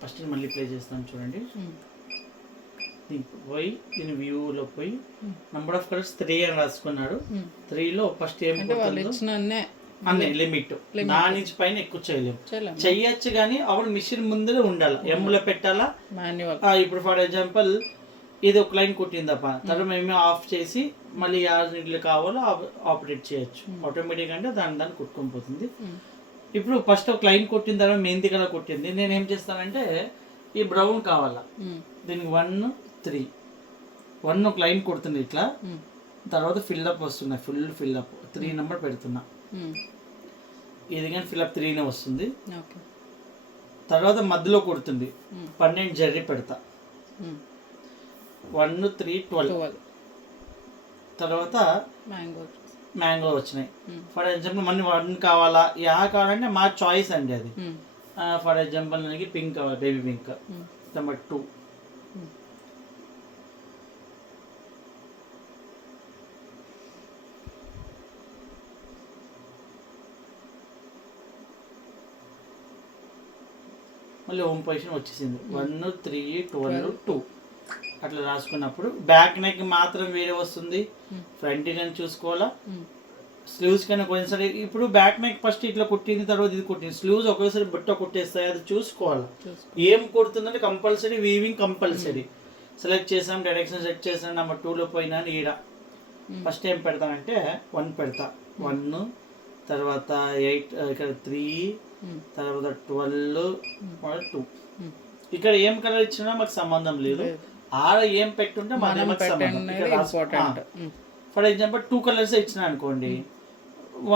First మళ్ళీ play చేస్తాను చూడండి. దీనికి పోయి దీని వ్యూలో పోయి నంబర్ ఆఫ్ కలర్స్ 3 అని రాసుకున్నాడు. 3లో ఫస్ట్ ఏం అన్నీ లిమిట్, దాని నుంచి పైన ఎక్కువ చేయలేము. చెయ్యొచ్చు కానీ అప్పుడు మిషన్ ముందరే ఉండాలి, ఎమ్ములో పెట్టాలా. ఇప్పుడు ఫర్ ఎగ్జాంపుల్ ఇది ఒక లైన్ కుట్టిందప్ప, తర్వాత మేమే ఆఫ్ చేసి మళ్ళీ యాభై కావాలో ఆపరేట్ చేయొచ్చు. ఆటోమేటిక్ అంటే దాన్ని కుట్టుకొని పోతుంది. ఇప్పుడు ఫస్ట్ ఒక లైన్ కొట్టిన తర్వాత మెహందీ కలర్ కొట్టింది, నేను ఏం చేస్తానంటే ఈ బ్రౌన్ కావాలా, దీనికి 1 3 1 ఒక లైన్ కొడుతుంది ఇట్లా, తర్వాత ఫిల్అప్ వస్తున్నాయి, ఫుల్ ఫిల్అప్ 3 నెంబర్ పెడుతున్నా. ఇది కానీ ఫిల్అప్ 3నే వస్తుంది. తర్వాత మధ్యలో కొడుతుంది 12 జర్రీ పెడతా, 1 3 12. తర్వాత మ్యాంగో వచ్చినాయి. ఫర్ ఎగ్జాంపుల్ మన 1 కావాలా యా కావాలంటే మా చాయిస్ అండి అది. ఫర్ ఎగ్జాంపుల్ ನನಗೆ పింక్ కావాలి, బేబీ పింక్. నెంబర్ 2 మళ్ళీ హోమ్ పొజిషన్ వచ్చేసింది. 1 3 12 2 అట్లా రాసుకున్నప్పుడు బ్యాక్ నెక్ మాత్రం వేరే వస్తుంది, ఫ్రంట్ కానీ చూసుకోవాలా. స్లీవ్స్ కన్నా కొన్నిసారి ఇప్పుడు బ్యాక్ నెక్ ఫస్ట్ ఇట్లా కుట్టింది, తర్వాత ఇది కుట్టింది, స్లీవ్స్ ఒకేసారి బుట్ట కుట్టేస్తాయి, అది చూసుకోవాలి. ఏం కుడుతుందంటే కంపల్సరీ వీవింగ్ కంపల్సరీ. సెలెక్ట్ చేసాం, డైరెక్షన్ సెలెక్ట్ చేసాం, నెంబర్ 2లో పోయినా ఈడ ఫస్ట్ ఏం పెడతానంటే 1 పెడతా, 1 తర్వాత 8 ఇక్కడ 3 తర్వాత 12 2. ఇక్కడ ఏం కలర్ ఇచ్చినా మాకు సంబంధం లేదు, ఆడ ఏం పెట్టుంటే మనకు సంబంధం. ఫర్ ఎగ్జాంపుల్ 2 కలర్స్ ఇచ్చిన అనుకోండి,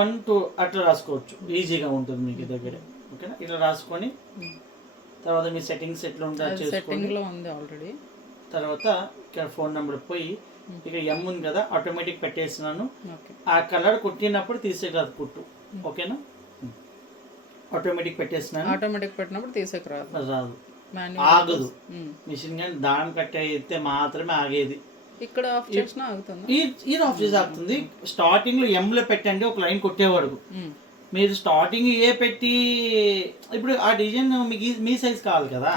1 2 అట్లా రాసుకోవచ్చు, ఈజీగా ఉంటుంది మీకు దగ్గర. ఓకేనా, ఇట్లా రాసుకొని తర్వాత మీ సెట్టింగ్స్ ఎట్లా ఉంటుందో చేసుకోండి. తర్వాత ఇక్కడ ఫోన్ నెంబర్ పోయి ఇక ఎమ్ ఉంది కదా, ఆటోమేటిక్ పెట్టేసినాను. ఆ కలర్ కుట్టినప్పుడు తీసేయరాదు కుట్టు. ఓకేనా, ఆటోమేటిక్ పెట్టేసినాను. ఆటోమేటిక్ పెట్టినప్పుడు తీసేయరాదు, రాదు, ఆగదు మిషన్. కానీ దారం కట్టయితే మాత్రమే ఆగేది. ఇక్కడ ఆఫ్ చేసినా ఆగుతుంది, ఇది ఆఫ్ చేసి ఆగుతుంది. స్టార్టింగ్ లో ఎమ్లో పెట్టండి ఒక లైన్ కొట్టేవాడు. మీరు స్టార్టింగ్ ఏ పెట్టి ఇప్పుడు ఆ డిజైన్ మీకు మీ సైజ్ కావాలి కదా,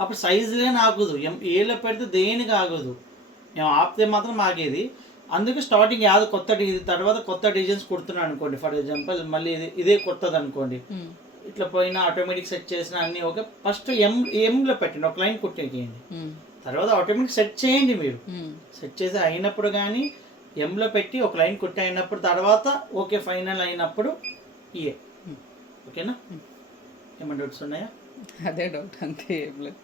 అప్పుడు సైజులే ఆగదు. ఏలో పెడితే దేనికి ఆగదు, మేము ఆపితే మాత్రం ఆగేది. అందుకే స్టార్టింగ్ యాద కొత్త తర్వాత కొత్త డిజైన్స్ కుడుతున్నాను అనుకోండి. ఫర్ ఎగ్జాంపుల్ మళ్ళీ ఇదే కొత్తది అనుకోండి, ఇట్లా పోయినా ఆటోమేటిక్ సెట్ చేసిన అన్ని ఓకే. ఫస్ట్ ఎంలో పెట్టండి, ఒక లైన్ కుట్టేయండి, తర్వాత ఆటోమేటిక్ సెట్ చేయండి. మీరు సెట్ చేసి అయినప్పుడు కానీ ఎంలో పెట్టి ఒక లైన్ కుట్టి అయినప్పుడు తర్వాత ఓకే ఫైనల్ అయినప్పుడు ఇయే. ఓకేనా, ఏమైనా డౌట్స్ ఉన్నాయా? అదే డౌట్ అంతే, ఏం లేదు.